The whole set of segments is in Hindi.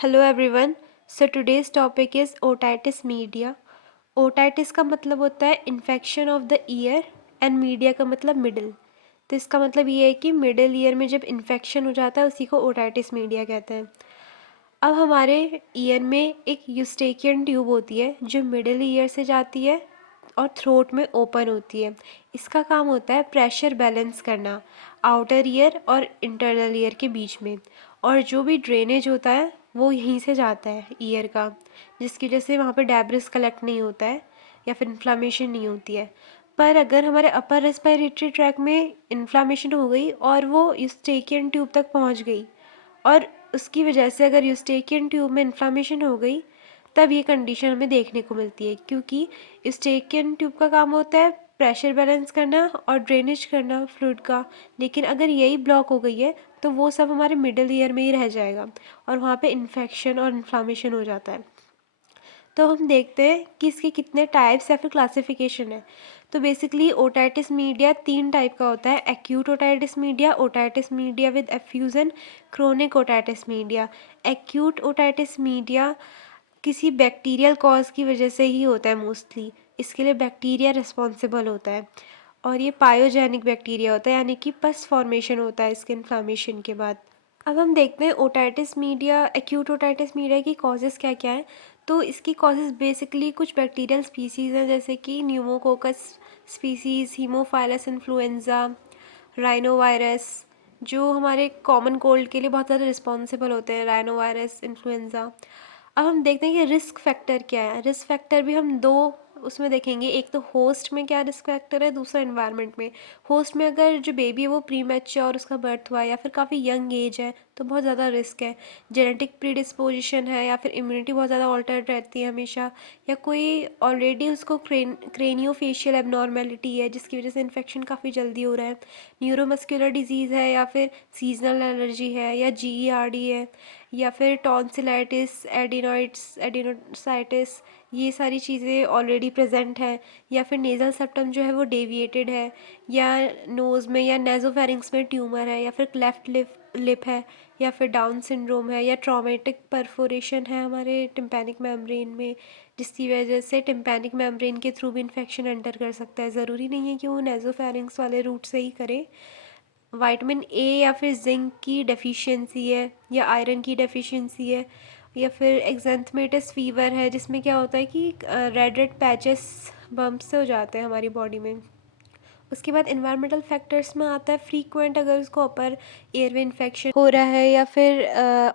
Hello everyone. So today's topic is otitis media. Otitis का मतलब होता है infection of the year and media का मतलब मिडल। तो इसका मतलब ये है कि मिडल ईयर में जब इन्फेक्शन हो जाता है उसी को ओटाइटिस मीडिया कहते हैं। अब हमारे ईयर में एक यूस्टेकियन ट्यूब होती है जो मिडल ईयर से जाती है और थ्रोट में ओपन होती है। इसका काम होता है प्रेशर बैलेंस करना आउटर ईयर और इंटरनल ईयर के बीच में, और जो भी ड्रेनेज होता है वो यहीं से जाता है ईयर का, जिसकी वजह से वहाँ पे डेब्रिस कलेक्ट नहीं होता है या फिर इन्फ्लामेशन नहीं होती है। पर अगर हमारे अपर रेस्पिरेटरी ट्रैक में इन्फ्लामेशन हो गई और वो यूस्टेकियन ट्यूब तक पहुँच गई और उसकी वजह से अगर यूस्टेकियन ट्यूब में इन्फ्लामेशन हो गई, तब ये कंडीशन हमें देखने को मिलती है, क्योंकि यूस्टेकियन ट्यूब का काम होता है प्रेशर बैलेंस करना और ड्रेनेज करना फ्लूइड का। लेकिन अगर यही ब्लॉक हो गई है तो वो सब हमारे मिडिल ईयर में ही रह जाएगा और वहाँ पे इन्फेक्शन और इन्फ्लामेशन हो जाता है। तो हम देखते हैं कि इसके कितने टाइप्स या फिर क्लासिफिकेशन है। तो बेसिकली ओटाइटिस मीडिया 3 टाइप का होता है: acute otitis media with effusion, chronic otitis media. Acute otitis media किसी बैक्टीरियल कॉज की वजह से ही होता है मोस्टली। इसके लिए बैक्टीरिया रिस्पॉन्सिबल होता है और ये पायोजेनिक बैक्टीरिया होता है, यानी कि पस फॉर्मेशन होता है इसके इन्फ्लामेशन के बाद। अब हम देखते हैं otitis media, acute otitis media की कॉजेज़ क्या क्या है। तो इसकी कॉजेज़ बेसिकली कुछ बैक्टीरियल स्पीसीज़ हैं, जैसे कि pneumococcus species, Haemophilus influenza, rhinovirus, जो हमारे कॉमन कोल्ड के लिए बहुत ज़्यादा रिस्पॉन्सिबल होते हैं, राइनोवायरस इन्फ्लुएंजा। अब हम देखते हैं कि रिस्क फैक्टर क्या है। रिस्क फैक्टर भी हम दो उसमें देखेंगे, एक तो होस्ट में क्या रिस्क फैक्टर है, दूसरा एनवायरनमेंट में। होस्ट में अगर जो बेबी है वो प्री मैच्योर उसका बर्थ हुआ है या फिर काफ़ी यंग एज है तो बहुत ज़्यादा रिस्क है। जेनेटिक प्रीडिस्पोजिशन है या फिर इम्यूनिटी बहुत ज़्यादा ऑल्टर्ड रहती है हमेशा, या कोई ऑलरेडी उसको क्रेनियोफेशियल एबनॉर्मेलिटी है जिसकी वजह से इन्फेक्शन काफ़ी जल्दी हो रहा है, न्यूरोमस्कुलर डिजीज़ है या फिर सीजनल एलर्जी है या GERD है या फिर टॉन्सिलाइटिस, एडिनोसाइटिस, ये सारी चीज़ें ऑलरेडी प्रेजेंट है, या फिर नेज़ल सेप्टम जो है वो डेविएटेड है, या नोज़ में या नेज़ोफेरिंक्स में ट्यूमर है, या फिर क्लेफ्ट लिप है, या फिर डाउन सिंड्रोम है, या ट्रॉमेटिक परफोरेशन है हमारे टिम्पैनिक मेम्ब्रेन में, जिसकी वजह से टिम्पैनिक मेम्ब्रेन के थ्रू भी इन्फेक्शन एंटर कर सकता है। ज़रूरी नहीं है कि वो नेज़ोफेरिंक्स वाले रूट से ही करे। विटामिन ए या फिर जिंक की डेफिशिएंसी है, या आयरन की डेफिशिएंसी है, या फिर एक्जेंथमेटिस फीवर है जिसमें क्या होता है कि रेड रेड पैचेस बम्प्स से हो जाते हैं हमारी बॉडी में। उसके बाद इन्वायरमेंटल फैक्टर्स में आता है फ्रीक्वेंट, अगर उसको अपर एयरवे इन्फेक्शन हो रहा है या फिर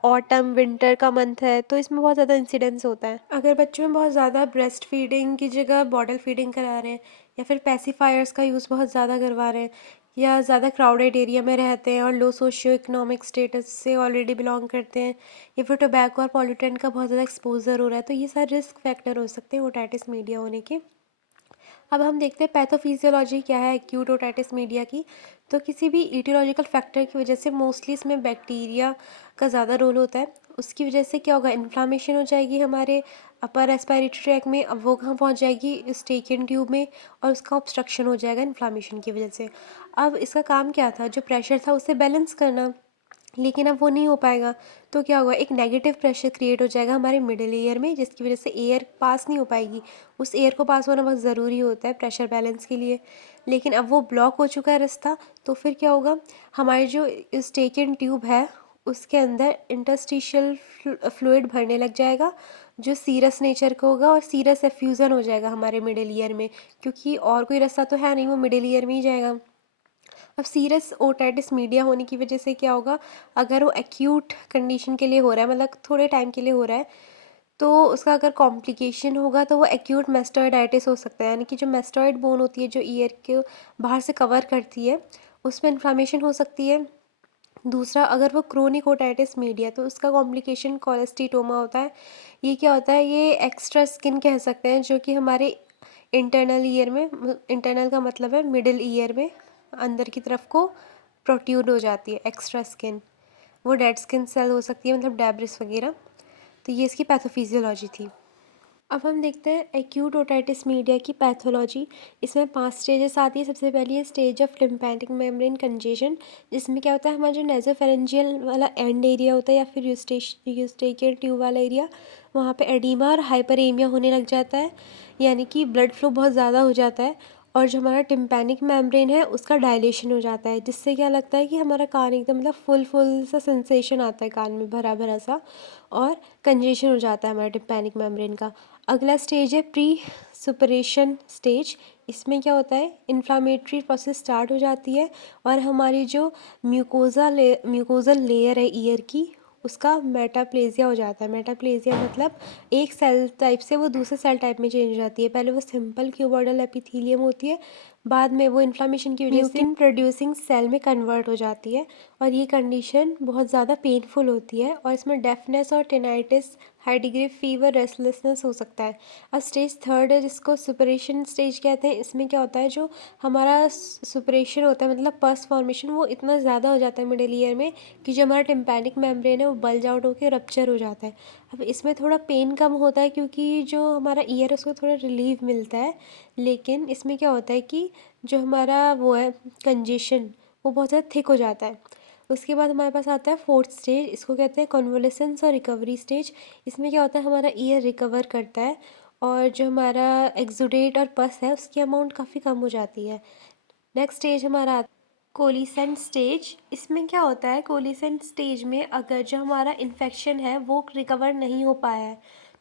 ऑटम विंटर का मंथ है तो इसमें बहुत ज़्यादा इंसिडेंस होता है। अगर बच्चों में बहुत ज़्यादा ब्रेस्ट फीडिंग की जगह बॉटल फीडिंग करा रहे हैं, या फिर पेसिफायर्स का यूज़ बहुत ज़्यादा करवा रहे हैं, या ज़्यादा क्राउडेड एरिया में रहते हैं और लो सोशियो इकोनॉमिक स्टेटस से ऑलरेडी बिलोंग करते हैं, या फिर टोबैको और पॉल्यूटेंट का बहुत ज़्यादा एक्सपोजर हो रहा है, तो ये सारे रिस्क फैक्टर हो सकते हैं ओटाइटिस मीडिया होने के। अब हम देखते हैं पैथोफिजियोलॉजी क्या है एक्यूट ओटाइटिस मीडिया की। तो किसी भी ईटियोलॉजिकल फैक्टर की वजह से मोस्टली इसमें बैक्टीरिया का ज़्यादा रोल होता है। उसकी वजह से क्या होगा, इन्फ्लामेशन हो जाएगी हमारे अपर रेस्पिरेटरी ट्रैक में। अब वो कहाँ पहुँच जाएगी, स्टेकियन ट्यूब में, और उसका ऑब्स्ट्रक्शन हो जाएगा इन्फ्लामेशन की वजह से। अब इसका काम क्या था, जो प्रेशर था उसे बैलेंस करना, लेकिन अब वो नहीं हो पाएगा। तो क्या होगा, एक नेगेटिव प्रेशर क्रिएट हो जाएगा हमारे मिडिल एयर में, जिसकी वजह से एयर पास नहीं हो पाएगी। उस एयर को पास होना बहुत ज़रूरी होता है प्रेशर बैलेंस के लिए, लेकिन अब वो ब्लॉक हो चुका है रास्ता। तो फिर क्या होगा, हमारे जो स्टेकियन ट्यूब है उसके अंदर इंटरस्टिशियल फ्लूइड भरने लग जाएगा जो सीरस नेचर का होगा, और सीरस एफ्यूज़न हो जाएगा हमारे मिडिल ईयर में, क्योंकि और कोई रास्ता तो है नहीं, वो मिडिल ईयर में ही जाएगा। अब सीरियस ओटाइटिस मीडिया होने की वजह से क्या होगा, अगर वो एक्यूट कंडीशन के लिए हो रहा है, मतलब थोड़े टाइम के लिए हो रहा है, तो उसका अगर कॉम्प्लिकेशन होगा तो वो एक्यूट मेस्टोइडाइटिस हो सकता है, यानी कि जो मेस्टोइड बोन होती है जो ईयर के बाहर से कवर करती है उसमें इन्फ्लामेशन हो सकती है। दूसरा, अगर वो क्रोनिक ओटाइटिस मीडिया तो उसका कॉम्प्लिकेशन कोलेस्टिटोमा होता है। ये क्या होता है, ये एक्स्ट्रा स्किन कह सकते हैं जो कि हमारे इंटरनल ईयर में, इंटरनल का मतलब है मिडिल ईयर में अंदर की तरफ को प्रोट्यूड हो जाती है एक्स्ट्रा स्किन। वो डेड स्किन सेल हो सकती है, मतलब डेब्रिस वगैरह। तो ये इसकी पैथोफिजियोलॉजी थी। अब हम देखते हैं एक्यूट ओटाइटिस मीडिया की पैथोलॉजी। इसमें 5 स्टेजेस आती है। सबसे पहली है stage of lymphatic membrane congestion, जिसमें क्या होता है, हमारा जो नेजोफेरेंजियल वाला एंड एरिया होता है या फिर यूस्टेकियल ट्यूब वाला एरिया, वहाँ पे एडीमा और हाइपरेमिया होने लग जाता है, यानी कि ब्लड फ्लो बहुत ज़्यादा हो जाता है। और जो हमारा टिम्पैनिक मेम्ब्रेन है उसका डायलेशन हो जाता है, जिससे क्या लगता है कि हमारा कान एकदम मतलब फुल फुल सा सेंसेशन आता है, कान में भरा भरा सा, और कंजेशन हो जाता है हमारे टिम्पैनिक मेम्ब्रेन का। अगला स्टेज है प्री सुपरेशन स्टेज। इसमें क्या होता है, इन्फ्लामेटरी प्रोसेस स्टार्ट हो जाती है और हमारी जो म्यूकोजल लेयर है ईयर की, उसका मेटाप्लेजिया हो जाता है। मेटाप्लेजिया मतलब एक सेल टाइप से वो दूसरे सेल टाइप में चेंज हो जाती है। पहले वो सिंपल क्यूबॉइडल एपिथीलियम होती है, बाद में वो इन्फ्लामेशन की वजह से म्यूकिन प्रोड्यूसिंग सेल में कन्वर्ट हो जाती है, और ये कंडीशन बहुत ज़्यादा पेनफुल होती है, और इसमें डेफनेस और टेनाइटिस, हाई डिग्री फीवर, रेस्टलेसनेस हो सकता है। अब स्टेज थर्ड है, जिसको सुपरेशन स्टेज कहते हैं। इसमें क्या होता है, जो हमारा सुपरेशन होता है मतलब पस फॉर्मेशन, वो इतना ज़्यादा हो जाता है मिडिल ईयर में कि जो हमारा टिम्पैनिक मेम्ब्रेन है वो बल्ज आउट होकर रप्चर हो जाता है। अब इसमें थोड़ा पेन कम होता है क्योंकि जो हमारा ईयर है उसको थोड़ा रिलीफ मिलता है, लेकिन इसमें क्या होता है कि जो हमारा वो है कंजेशन, वो बहुत ज़्यादा थिक हो जाता है। उसके बाद हमारे पास आता है फोर्थ स्टेज, इसको कहते हैं कन्वोलेसेंस और रिकवरी स्टेज। इसमें क्या होता है, हमारा ईयर रिकवर करता है और जो हमारा एक्सुडेट और पस है उसकी अमाउंट काफ़ी कम हो जाती है। नेक्स्ट स्टेज हमारा कोलिसेंट स्टेज। इसमें क्या होता है, कोलिसेंट स्टेज में अगर जो हमारा इन्फेक्शन है वो रिकवर नहीं हो पाया है,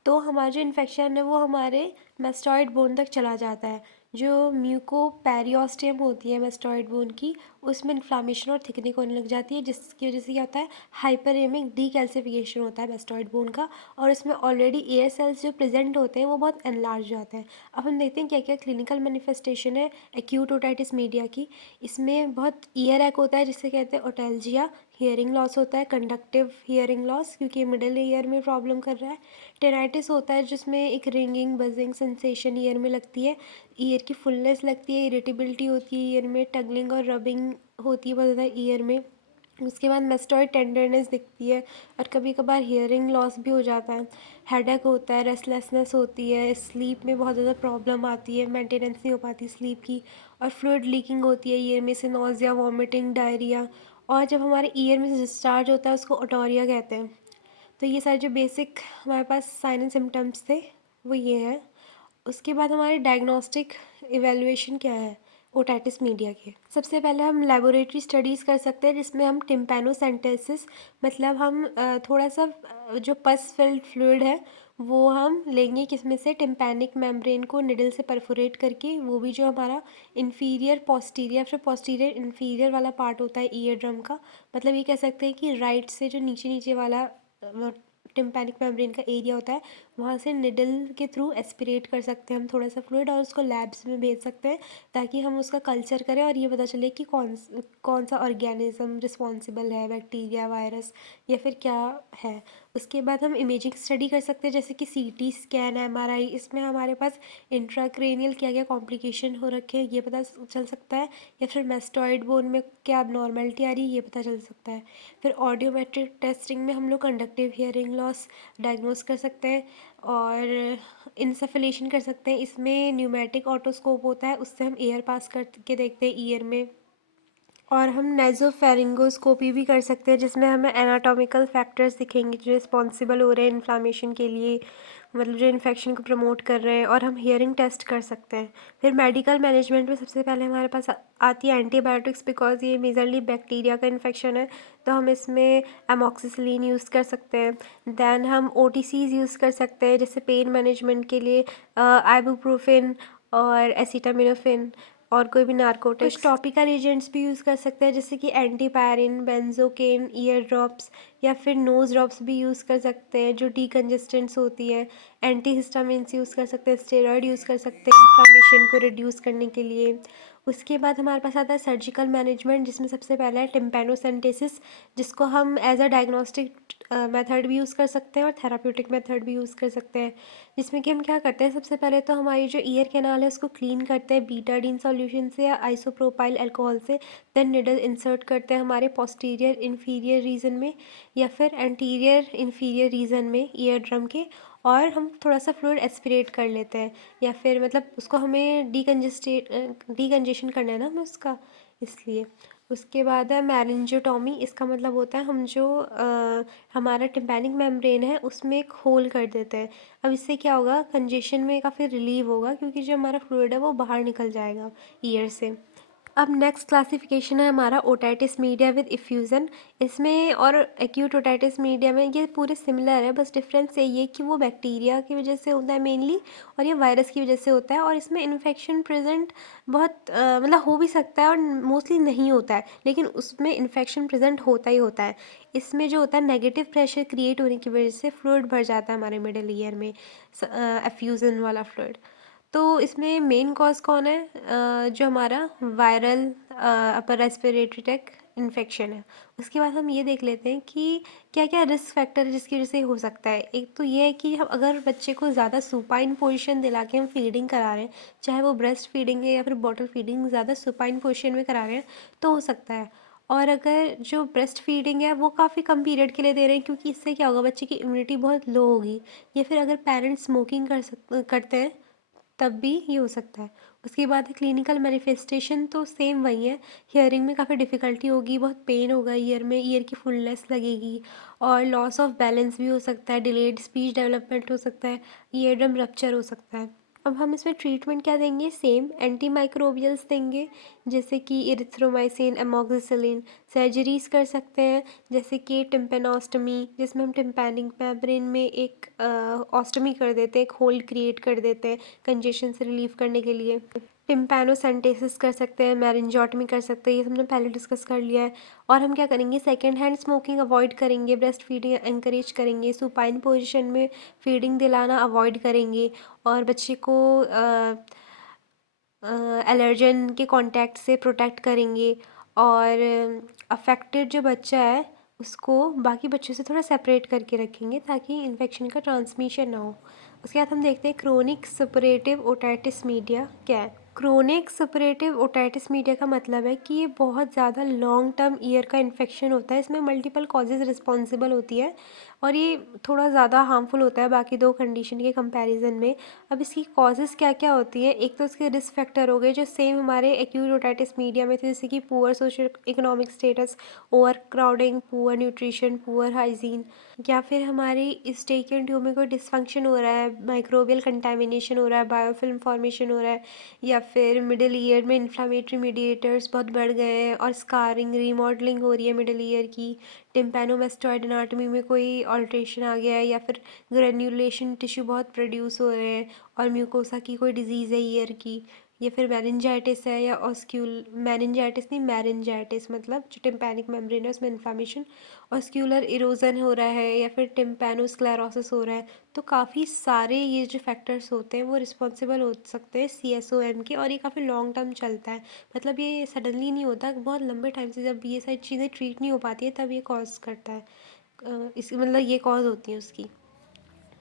तो हमारा जो इन्फेक्शन है वो हमारे मेस्टॉइड बोन तक चला जाता है। जो म्यूकोपेरियोस्टियम होती है मेस्टॉइड बोन की, उसमें इन्फ्लामेशन और थिकनिंग होने लग जाती है, जिसकी वजह से क्या होता है, हाइपरेमिक डीकैल्सिफिकेशन होता है मेस्टॉइड बोन का, और उसमें ऑलरेडी एयर सेल्स जो प्रेजेंट होते हैं वो बहुत एनलार्ज हो जाते हैं। अब हम देखते हैं क्या क्या क्लिनिकल मैनिफेस्टेशन है एक्यूट ओटाइटिस मीडिया की। इसमें बहुत ईयर एक होता है जिसे कहते हैं ओटेल्जिया, हियरिंग लॉस होता है, कंडक्टिव हियरिंग लॉस क्योंकि मिडिल ईयर में प्रॉब्लम कर रहा है। टेनाइटिस होता है जिसमें एक रिंगिंग बजिंग सेंसेशन ईयर में लगती है, ईयर की फुलनेस लगती है, इरिटेबिलिटी होती है ईयर में, टगलिंग और रबिंग होती है बहुत ज़्यादा ईयर में। उसके बाद मेस्टॉइड टेंडरनेस दिखती है और कभी कभार हियरिंग लॉस भी हो जाता है। हेडेक होता है, रेस्टलेसनेस होती है, स्लीप में बहुत ज़्यादा प्रॉब्लम आती है, मेंटेनेंस नहीं हो पाती स्लीप की, और फ्लूइड लीकिंग होती है ईयर में से, नोज़िया, वॉमिटिंग, डायरिया, और जब हमारे ईयर में से डिस्चार्ज होता है उसको ओटोरिया कहते हैं। तो ये सारे जो बेसिक हमारे पास साइन एंड सिम्टम्स थे वो ये हैं। उसके बाद हमारे डायग्नोस्टिक इवेलुएशन क्या है ओटाइटिस मीडिया के। सबसे पहले हम लेबोरेटरी स्टडीज़ कर सकते हैं जिसमें हम टिम्पैनोसेंटेसिस, मतलब हम थोड़ा सा जो पस फिल्ड फ्लूइड है वो हम लेंगे, किसमें से, टिम्पैनिक मेम्ब्रेन को निडल से परफोरेट करके, वो भी जो हमारा इन्फीरियर पोस्टीरियर फिर पोस्टीरियर इन्फीरियर वाला पार्ट होता है ईयर ड्रम का, मतलब ये कह सकते हैं कि राइट से जो नीचे नीचे वाला टिम्पैनिक मेम्ब्रेन का एरिया होता है, वहाँ से निडल के थ्रू एस्पिरेट कर सकते हैं हम थोड़ा सा फ्लूइड और उसको लैब्स में भेज सकते हैं, ताकि हम उसका कल्चर करें और ये पता चले कि कौन सा ऑर्गेनिज्म रिस्पॉन्सिबल है, बैक्टीरिया, वायरस, या फिर क्या है। उसके बाद हम इमेजिंग स्टडी कर सकते हैं जैसे कि सीटी स्कैन, एमआरआई। इसमें हमारे पास इंट्राक्रेनियल क्या क्या कॉम्प्लिकेशन हो रखे हैं ये पता चल सकता है, या फिर मेस्टॉइड बोन में क्या abnormality आ रही है ये पता चल सकता है। फिर ऑडियोमेट्रिक टेस्टिंग में हम लोग कंडक्टिव हियरिंग लॉस डायग्नोस कर सकते हैं और इंसफलेशन कर सकते हैं। इसमें न्यूमेटिक ऑटोस्कोप होता है, उससे हम एयर पास करके देखते हैं ईयर में। और हम नेज़ोफेरिंगोस्कोपी भी कर सकते हैं जिसमें हमें एनाटॉमिकल फैक्टर्स दिखेंगे जो रिस्पॉन्सिबल हो रहे हैं इन्फ्लामेशन के लिए, मतलब जो इन्फेक्शन को प्रमोट कर रहे हैं, और हम हियरिंग टेस्ट कर सकते हैं। फिर मेडिकल मैनेजमेंट में सबसे पहले हमारे पास आती है एंटीबायोटिक्स, बिकॉज ये मेजरली बैक्टीरिया का इन्फेक्शन है, तो हम इसमें एमॉक्सिसिलिन यूज़ कर सकते हैं। दैन हम ओटीसीज यूज़ कर सकते हैं जैसे पेन मैनेजमेंट के लिए आइबुप्रोफेन और एसिटामिनोफेन, और कोई भी नार्कोटिक्स। कुछ टॉपिकल एजेंट्स भी यूज़ कर सकते हैं जैसे कि एंटीपायरिन, बेंजोकेन, ईयर ड्रॉप्स, या फिर नोज़ ड्रॉप्स भी यूज़ कर सकते हैं जो डीकंजेस्टेंट्स होती है। एंटी हिस्टामिन्स यूज़ कर सकते हैं, स्टेरॉयड यूज़ कर सकते हैं इन्फ्लामेशन को रिड्यूस करने के लिए। उसके बाद हमारे पास आता है सर्जिकल मैनेजमेंट जिसमें सबसे पहला है टिम्पैनोसेंटेसिस, जिसको हम एज अ डायग्नोस्टिक मेथड भी यूज़ कर सकते हैं और थेराप्यूटिक मेथड भी यूज़ कर सकते हैं, जिसमें कि हम क्या करते हैं, सबसे पहले तो हमारी जो ईयर कैनाल है उसको क्लीन करते हैं बीटाडीन सॉल्यूशन से या आइसोप्रोपाइल अल्कोहल से। देन निडल इंसर्ट करते हैं हमारे पोस्टीरियर इन्फीरियर रीजन में या फिर एंटीरियर इन्फीरियर रीजन में ईयर ड्रम के, और हम थोड़ा सा फ्लूइड एस्पिरेट कर लेते हैं, या फिर मतलब उसको हमें डीकंजेशन करना है ना हमें उसका, इसलिए। उसके बाद है मैरिंजोटॉमी। इसका मतलब होता है हम जो हमारा टिम्पैनिक मेम्ब्रेन है उसमें एक होल कर देते हैं। अब इससे क्या होगा, कंजेशन में काफ़ी रिलीव होगा, क्योंकि जो हमारा फ्लूइड है वो बाहर निकल जाएगा ईयर से। अब नेक्स्ट क्लासिफिकेशन है हमारा ओटाइटिस मीडिया विद इफ्यूज़न। इसमें और एक्यूट ओटाइटिस मीडिया में ये पूरे सिमिलर है, बस डिफरेंस ये है कि वो बैक्टीरिया की वजह से होता है मेनली, और ये वायरस की वजह से होता है। और इसमें इन्फेक्शन प्रेजेंट बहुत मतलब हो भी सकता है और मोस्टली नहीं होता है, लेकिन उसमें इन्फेक्शन प्रेजेंट होता ही होता है। इसमें जो होता है नेगेटिव प्रेशर क्रिएट होने की वजह से फ्लूइड भर जाता है हमारे मिडिल ईयर में, एफ्यूज़न वाला फ्लूइड। तो इसमें मेन कॉज कौन है, जो हमारा viral upper respiratory tract infection है। उसके बाद हम ये देख लेते हैं कि क्या क्या रिस्क फैक्टर है जिसकी वजह से हो सकता है। एक तो ये है कि हम अगर बच्चे को ज़्यादा सुपाइन पोजीशन दिला के हम फीडिंग करा रहे हैं, चाहे वो ब्रेस्ट फीडिंग है या फिर बॉटल फीडिंग, ज़्यादा सुपाइन पोजीशन में करा रहे हैं तो हो सकता है। और अगर जो ब्रेस्ट फीडिंग है वो काफ़ी कम पीरियड के लिए दे रहे हैं, क्योंकि इससे क्या होगा, बच्चे की इम्यूनिटी बहुत लो होगी। या फिर अगर पेरेंट्स स्मोकिंग करते हैं तब भी ये हो सकता है। उसके बाद क्लिनिकल मैनिफेस्टेशन तो सेम वही है, हियरिंग में काफ़ी डिफ़िकल्टी होगी, बहुत पेन होगा ईयर में, ईयर की फुलनेस लगेगी, और लॉस ऑफ बैलेंस भी हो सकता है, डिलेड स्पीच डेवलपमेंट हो सकता है, ईयर ड्रम रप्चर हो सकता है। अब हम इसमें ट्रीटमेंट क्या देंगे, सेम एंटी माइक्रोबियल्स देंगे, जैसे कि इरिथ्रोमाइसिन, एमोक्सिसिलिन। सर्जरीज कर सकते हैं, जैसे कि टिम्पेनोस्टमी, जिसमें हम टिम्पैनिक मेम्ब्रेन में एक ऑस्टमी कर देते हैं, एक होल क्रिएट कर देते हैं कंजेशन से रिलीव करने के लिए। टिम्पैनोसेंटेसिस कर सकते हैं, मैरिंजोटमी कर सकते हैं, ये हमने पहले डिस्कस कर लिया है। और हम क्या करेंगे, सेकेंड हैंड स्मोकिंग अवॉइड करेंगे, ब्रेस्ट फीडिंग एंकरेज करेंगे, सुपाइन पोजीशन में फीडिंग दिलाना अवॉइड करेंगे, और बच्चे को एलर्जन के कांटेक्ट से प्रोटेक्ट करेंगे, और अफेक्टेड जो बच्चा है उसको बाकी बच्चों से थोड़ा सेपरेट करके रखेंगे ताकि इन्फेक्शन का ट्रांसमिशन ना हो। उसके बाद हम देखते हैं क्रोनिक सपरेटिव ओटाइटिस मीडिया क्या है। क्रोनिक सपरेटिव ओटाइटिस मीडिया का मतलब है कि ये बहुत ज़्यादा लॉन्ग टर्म ईयर का इन्फेक्शन होता है, इसमें मल्टीपल कॉजेज़ रिस्पॉन्सिबल होती है, और ये थोड़ा ज़्यादा हार्मफुल होता है बाकी दो कंडीशन के कंपैरिजन में। अब इसकी कॉजेज़ क्या क्या होती हैं, एक तो इसके रिस्क फैक्टर हो गए जो सेम हमारे एक्यूट ओटाइटिस मीडिया में थे, जैसे कि poor social economic status, over crowding, poor nutrition, poor hygiene, या फिर हमारी स्टेकियन ट्यूब में कोई डिसफंक्शन हो रहा है, माइक्रोबियल कंटेमिनेशन हो रहा है, बायोफिल्म फॉर्मेशन हो रहा है, या फिर मिडिल ईयर में इन्फ्लामेटरी मीडिएटर्स बहुत बढ़ गए हैं और स्कारिंग रीमॉडलिंग हो रही है मिडिल ईयर की, टिम्पैनोमेस्टॉइड एनाटमी में कोई ऑल्ट्रेशन आ गया है, या फिर ग्रेन्युलेशन टिश्यू बहुत प्रोड्यूस हो रहे हैं, और म्यूकोसा की कोई डिजीज़ है ईयर की, या फिर मैरिंजाइटिस है, या ऑस्क्यूल मैरिंजाइटिस नहीं मैरिंजाइटिस मतलब जो टिम्पैनिक मेम्ब्रेन है उसमें इन्फ्लामेशन, ऑस्क्यूलर इरोजन हो रहा है, या फिर टिम्पैनोस्क्लेरोसिस हो रहा है। तो काफ़ी सारे ये जो फैक्टर्स होते हैं वो रिस्पॉन्सिबल हो सकते हैं CSOM के, और ये काफ़ी लॉन्ग टर्म चलता है, मतलब ये सडनली नहीं होता, बहुत लंबे टाइम से जब ये सारी चीज़ें ट्रीट नहीं हो पाती है तब ये कॉज करता है, इस मतलब ये कॉज होती है उसकी।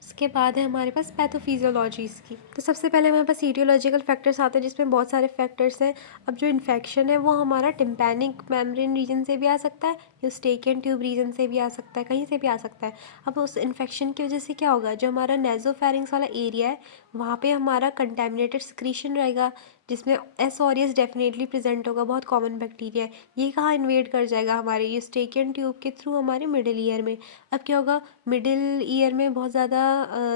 उसके बाद है हमारे पास पैथोफिजियोलॉजीज़ की। तो सबसे पहले हमारे पास ईटियोलॉजिकल फैक्टर्स आते हैं, जिसमें बहुत सारे फैक्टर्स हैं। अब जो इन्फेक्शन है वो हमारा टिम्पैनिक मेम्ब्रेन रीजन से भी आ सकता है, यूस्टेकियन ट्यूब रीजन से भी आ सकता है, कहीं से भी आ सकता है। अब उस इन्फेक्शन की वजह से क्या होगा, जो हमारा नेजोफेरिंक्स वाला एरिया है वहाँ पे हमारा कंटेमिनेटेड सिक्रीशन रहेगा, जिसमें एस ऑरियस डेफिनेटली प्रेजेंट होगा, बहुत कॉमन बैक्टीरिया है। ये कहाँ इन्वेड कर जाएगा, हमारे यूस्टेकियन ट्यूब के थ्रू हमारे मिडिल ईयर में। अब क्या होगा, मिडिल ईयर में बहुत ज़्यादा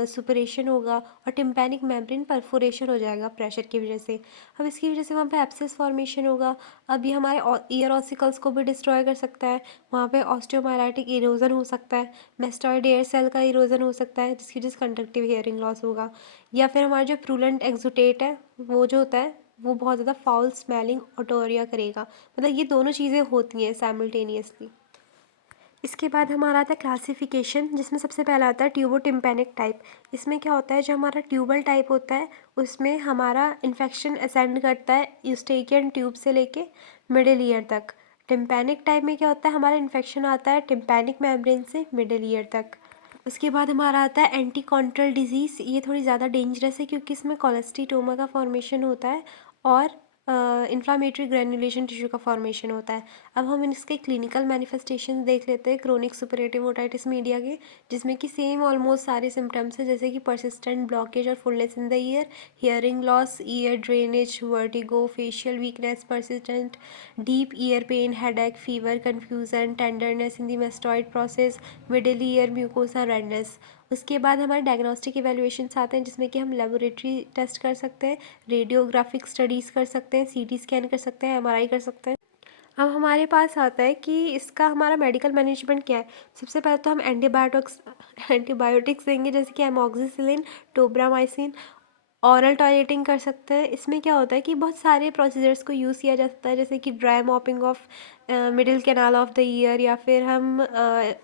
सुपरेशन होगा और टिम्पैनिक मेम्ब्रेन परफोरेशन हो जाएगा प्रेशर की वजह से। अब इसकी वजह से वहाँ पे एब्सेस फॉर्मेशन होगा। अब ये हमारे ईयर ऑसिकल्स को भी डिस्ट्रॉय कर सकता है, वहाँ पे ऑस्टियोमाइलाइटिक इरोजन हो सकता है, मेस्टॉइड एयर सेल का इरोजन हो सकता है जिसकी वजह से कंडक्टिव हियरिंग लॉस होगा, या फिर हमारा जो प्रूलेंट एक्जुटेट है वो जो होता है वो बहुत ज़्यादा फाउल स्मेलिंग ओटोरिया करेगा। मतलब ये दोनों चीज़ें होती हैं साइमल्टेनियसली। इसके बाद हमारा आता है क्लासिफिकेशन, जिसमें सबसे पहला आता है ट्यूबोटिम्पैनिक टाइप। इसमें क्या होता है, जो हमारा ट्यूबल टाइप होता है उसमें हमारा इन्फेक्शन असेंड करता है यूस्टेकियन ट्यूब से लेके मिडिल ईयर तक। टिम्पैनिक टाइप में क्या होता है, हमारा इन्फेक्शन आता है टिम्पैनिक मेम्ब्रेन से मिडिल ईयर तक। उसके बाद हमारा आता है एंटी कॉन्ट्रल डिजीज़। ये थोड़ी ज़्यादा डेंजरस है क्योंकि इसमें कोलेस्टीटोमा का फॉर्मेशन होता है और इन्फ्लामेटरी ग्रेन्युलेशन टिश्यू का फॉर्मेशन होता है। अब हम इसके क्लिनिकल मैनिफेस्टेशन देख लेते हैं क्रोनिक सुपरेटिव ओटाइटिस मीडिया के, जिसमें कि सेम ऑलमोस्ट सारे सिम्टम्स हैं, जैसे कि परसिस्टेंट ब्लॉकेज और fullness in the ear, hearing loss, ear drainage, vertigo, facial weakness, persistent deep ear pain, headache, fever, confusion, tenderness in the mastoid process, middle ear mucosa redness. उसके बाद हमारे डायग्नोस्टिक इवेल्युएशंस आते हैं, जिसमें कि हम लेबोरेटरी टेस्ट कर सकते हैं, रेडियोग्राफिक स्टडीज़ कर सकते हैं, सीटी स्कैन कर सकते हैं, एमआरआई कर सकते हैं। अब हमारे पास आता है कि इसका हमारा मेडिकल मैनेजमेंट क्या है। सबसे पहले तो हम एंटीबायोटिक्स देंगे, जैसे कि एमोक्सिसिलिन, टोब्रामाइसिन। ऑरल टॉयलेटिंग कर सकते हैं। इसमें क्या होता है कि बहुत सारे प्रोसीजर्स को यूज़ किया जा सकता है, जैसे कि dry mopping of middle canal of the year, या फिर हम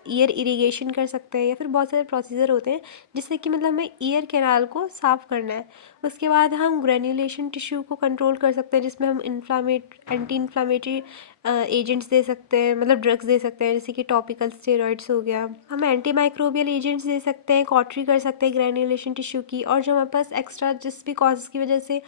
ईयर इरिगेशन कर सकते हैं, या फिर बहुत सारे प्रोसीजर होते हैं जिससे कि मतलब हमें ईयर कैनाल को साफ़ करना है। उसके बाद हम ग्रेन्युलेशन टिश्यू को कंट्रोल कर सकते हैं, जिसमें हम एंटी इन्फ्लामेटरी एजेंट्स दे सकते हैं, मतलब ड्रग्स दे सकते हैं, जैसे कि टॉपिकल स्टेरॉइड्स हो गया। हम एंटी माइक्रोबियल एजेंट्स दे सकते हैं, कॉटरी कर सकते हैं ग्रेन्युलेशन टिश्यू की। और जो हमारे पास एक्स्ट्रा जिस भी कॉजेज़ की वजह से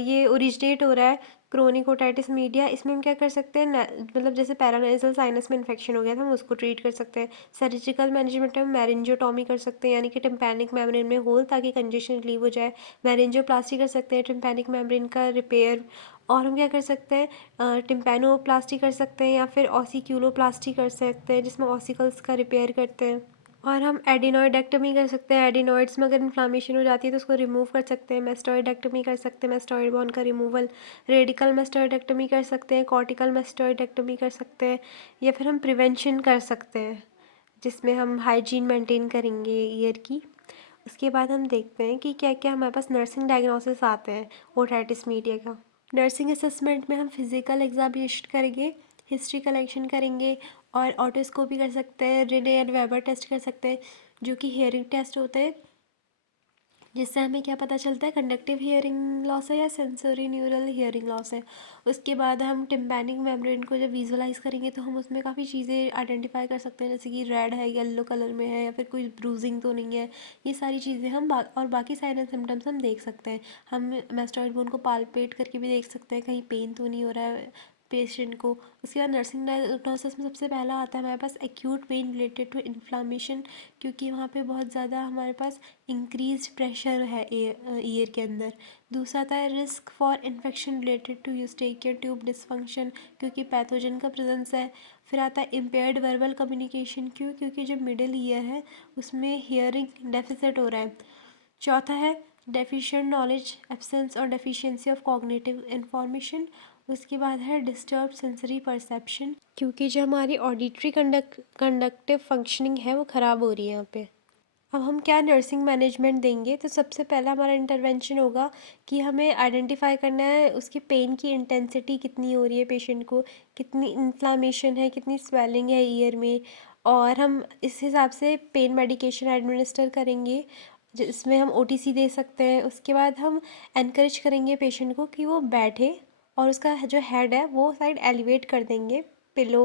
ये ओरिजिनेट हो रहा है क्रोनिक ओटाइटिस मीडिया, इसमें हम क्या कर सकते हैं, मतलब जैसे पैरानाइजल साइनस में इन्फेक्शन हो गया था, हम उसको ट्रीट कर सकते हैं। सर्जिकल मैनेजमेंट में मैरिंजोटॉमी कर सकते हैं, यानी कि टिम्पैनिक मेम्ब्रेन में होल, ताकि कंजेशन रिलीव हो जाए। मैरिंजोप्लास्टी कर सकते हैं, टिम्पैनिक मेम्ब्रेन का रिपेयर। और हम क्या कर सकते हैं, टिम्पैनोप्लास्टी कर सकते हैं, या फिर ऑसिक्यूलोप्लास्टी कर सकते हैं, जिसमें ऑसिकल्स का रिपेयर करते हैं। और हम एडिनोइडेक्टमी कर सकते हैं, एडिनोइड्स में अगर इन्फ्लामेशन हो जाती है तो उसको रिमूव कर सकते हैं। मेस्टोइडेक्टमी कर सकते हैं, मेस्टोइड बोन का रिमूवल। रेडिकल मेस्टोइडेक्टमी कर सकते हैं, कॉर्टिकल मेस्टोइडेक्टमी कर सकते हैं, या फिर हम प्रिवेंशन कर सकते हैं, जिसमें हम हाइजीन मेंटेन करेंगे ईयर की। उसके बाद हम देखते हैं कि क्या क्या हमारे पास नर्सिंग डायग्नोसिस आते हैं ओटाइटिस मीडिया का। नर्सिंग असेसमेंट में हम फिजिकल एग्जामिनेशन करेंगे, हिस्ट्री कलेक्शन करेंगे, और ऑटोस्कोपी कर सकते हैं, रिने एंड वेबर टेस्ट कर सकते हैं, जो कि हियरिंग टेस्ट होते हैं, जिससे हमें क्या पता चलता है, कंडक्टिव हियरिंग लॉस है या सेंसरी न्यूरल हियरिंग लॉस है। उसके बाद हम टिम्पैनिक मेम्ब्रेन को जब विजुअलाइज करेंगे तो हम उसमें काफ़ी चीज़ें आइडेंटिफाई कर सकते हैं, जैसे कि रेड है, येलो कलर में है, या फिर कोई ब्रूजिंग तो नहीं है। ये सारी चीज़ें हम और बाकी साइन एंड सिम्टम्स हम देख सकते हैं। हम मेस्टॉइड बोन को पाल्पेट करके भी देख सकते हैं, कहीं पेन तो नहीं हो रहा है पेशेंट को। उसके बाद नर्सिंग डायग्नोसिस में सबसे पहला आता है हमारे पास acute pain related to inflammation, क्योंकि वहाँ पे बहुत ज़्यादा हमारे पास इंक्रीज प्रेशर है ईयर के अंदर। दूसरा आता है risk for infection related to eustachian tube dysfunction, क्योंकि पैथोजन का प्रेजेंस है। फिर आता है इम्पेयर्ड वर्बल कम्युनिकेशन, क्योंकि जो मिडिल ईयर है उसमें हियरिंग डेफिसिट हो रहा है। चौथा है डेफिशिएंट नॉलेज, एब्सेंस और डेफिशिएंसी ऑफ कॉग्निटिव इंफॉर्मेशन। उसके बाद है डिस्टर्ब सेंसरी परसेप्शन, क्योंकि जो हमारी ऑडिटरी कंडक्टिव फंक्शनिंग है वो ख़राब हो रही है यहाँ पे। अब हम क्या नर्सिंग मैनेजमेंट देंगे, तो सबसे पहला हमारा इंटरवेंशन होगा कि हमें आइडेंटिफाई करना है उसकी पेन की इंटेंसिटी कितनी हो रही है पेशेंट को, कितनी इन्फ्लामेशन है, कितनी स्वेलिंग है ईयर में, और हम इस हिसाब से पेन मेडिकेशन एडमिनिस्टर करेंगे, जिसमें हम ओटीसी दे सकते हैं। उसके बाद हम एनकरेज करेंगे पेशेंट को कि वो बैठे, और उसका जो हेड है वो साइड एलिवेट कर देंगे पिलो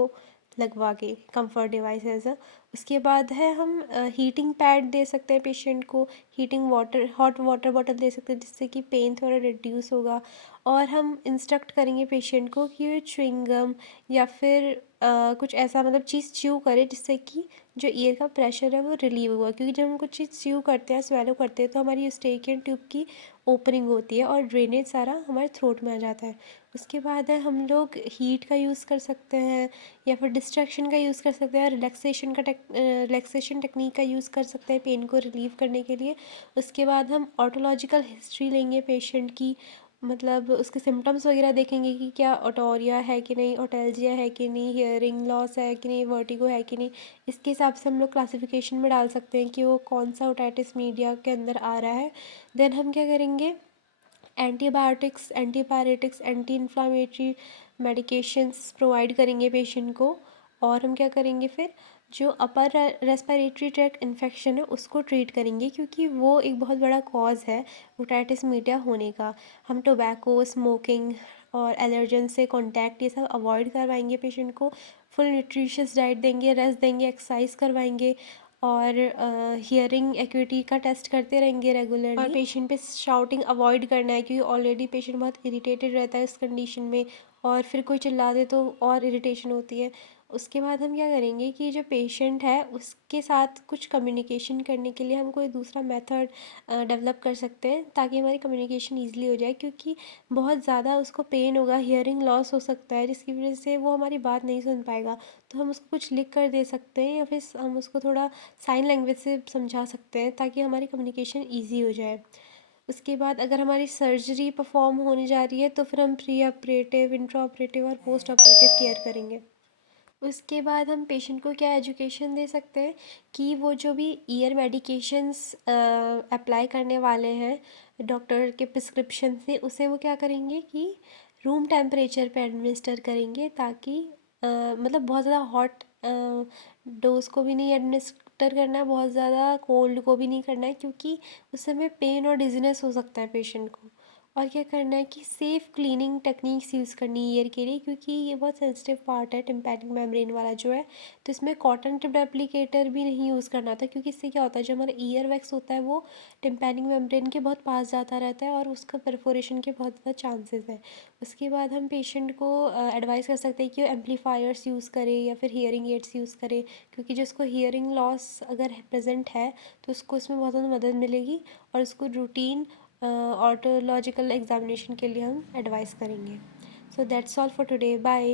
लगवा के, कंफर्ट डिवाइस ऐसा। उसके बाद है हम हीटिंग पैड दे सकते हैं पेशेंट को, heating water, hot water bottle दे सकते हैं, जिससे कि पेन थोड़ा रिड्यूस होगा। और हम इंस्ट्रक्ट करेंगे पेशेंट को कि वो च्युइंगम या फिर कुछ ऐसा मतलब चीज़ च्यू करे, जिससे कि जो ईयर का प्रेशर है वो रिलीव हुआ, क्योंकि जब हम कुछ चीज़ च्यू करते हैं, स्वेलो करते हैं, तो हमारी यूस्टेकियन ट्यूब की ओपनिंग होती है और ड्रेनेज सारा हमारे थ्रोट में आ जाता है। उसके बाद है हम लोग हीट का यूज़ कर सकते हैं, या फिर डिस्ट्रैक्शन का यूज़ कर सकते हैं, रिलैक्सेशन टेक्निक का यूज़ कर सकते हैं पेन को रिलीव करने के लिए। उसके बाद हम ऑटोलॉजिकल हिस्ट्री लेंगे पेशेंट की, मतलब उसके सिम्टम्स वगैरह देखेंगे कि क्या ओटोरिया है कि नहीं, ओटेल्जिया है कि नहीं, हियरिंग लॉस है कि नहीं, वर्टिगो है कि नहीं। इसके हिसाब से हम लोग क्लासिफिकेशन में डाल सकते हैं कि वो कौन सा ओटाइटिस मीडिया के अंदर आ रहा है। देन हम क्या करेंगे, antibiotics, antipyretics, anti inflammatory medications provide करेंगे पेशेंट को। और हम क्या करेंगे फिर, जो अपर रेस्पिरेटरी ट्रैक्ट इन्फेक्शन है उसको ट्रीट करेंगे, क्योंकि वो एक बहुत बड़ा कॉज है ओटाइटिस मीडिया होने का। हम टोबैको, स्मोकिंग और एलर्जन से कांटेक्ट, ये सब अवॉइड करवाएंगे पेशेंट को। फुल न्यूट्रिशियस डाइट देंगे, रेस्ट देंगे, एक्सरसाइज करवाएंगे और हियरिंग एक्यूटी का टेस्ट करते रहेंगे रेगुलरली। और पेशेंट पे शाउटिंग अवॉइड करना है, क्योंकि ऑलरेडी पेशेंट बहुत इरिटेटेड रहता है इस कंडीशन में, और फिर कोई चिल्ला दे तो और इरिटेशन होती है। उसके बाद हम क्या करेंगे कि जो पेशेंट है उसके साथ कुछ कम्युनिकेशन करने के लिए हम कोई दूसरा मेथड डेवलप कर सकते हैं, ताकि हमारी कम्युनिकेशन ईजिली हो जाए, क्योंकि बहुत ज़्यादा उसको पेन होगा, हियरिंग लॉस हो सकता है, जिसकी वजह से वो हमारी बात नहीं सुन पाएगा। तो हम उसको कुछ लिख कर दे सकते हैं, या फिर हम उसको थोड़ा साइन लैंग्वेज से समझा सकते हैं, ताकि हमारी कम्युनिकेशन ईजी हो जाए। उसके बाद अगर हमारी सर्जरी परफॉर्म होने जा रही है तो फिर हम प्री ऑपरेटिव, इंट्रा ऑपरेटिव और पोस्ट ऑपरेटिव केयर करेंगे। उसके बाद हम पेशेंट को क्या एजुकेशन दे सकते हैं कि वो जो भी ईयर मेडिकेशंस अप्लाई करने वाले हैं डॉक्टर के प्रिस्क्रिप्शन से, उसे वो क्या करेंगे कि रूम टेम्परेचर पे एडमिनिस्टर करेंगे, ताकि मतलब बहुत ज़्यादा हॉट डोज को भी नहीं एडमिनिस्टर करना है, बहुत ज़्यादा कोल्ड को भी नहीं करना है, क्योंकि उस समय पेन और डिजीनेस हो सकता है पेशेंट को। और क्या करना है कि सेफ़ क्लीनिंग टेक्निक्स यूज़ करनी है ईयर के लिए, क्योंकि ये बहुत सेंसिटिव पार्ट है टिम्पैनिक मेम्ब्रेन वाला जो है। तो इसमें कॉटन टिप्ड एप्लीकेटर भी नहीं यूज़ करना था, क्योंकि इससे क्या होता है, जो हमारा ईयर वैक्स होता है वो टिम्पैनिक मेम्ब्रेन के बहुत पास जाता रहता है, और उसका परफोरेशन के बहुत ज़्यादा चांसेस है। उसके बाद हम पेशेंट को एडवाइस कर सकते हैं कि वो एम्पलीफायर्स यूज़ करे या फिर हियरिंग एड्स यूज़ करे, क्योंकि जिसको हियरिंग लॉस अगर प्रेजेंट है तो उसको इसमें बहुत ज़्यादा मदद मिलेगी, और उसको रूटीन ऑटोलॉजिकल एग्जामिनेशन के लिए हम एडवाइस करेंगे। So that's all for today, bye.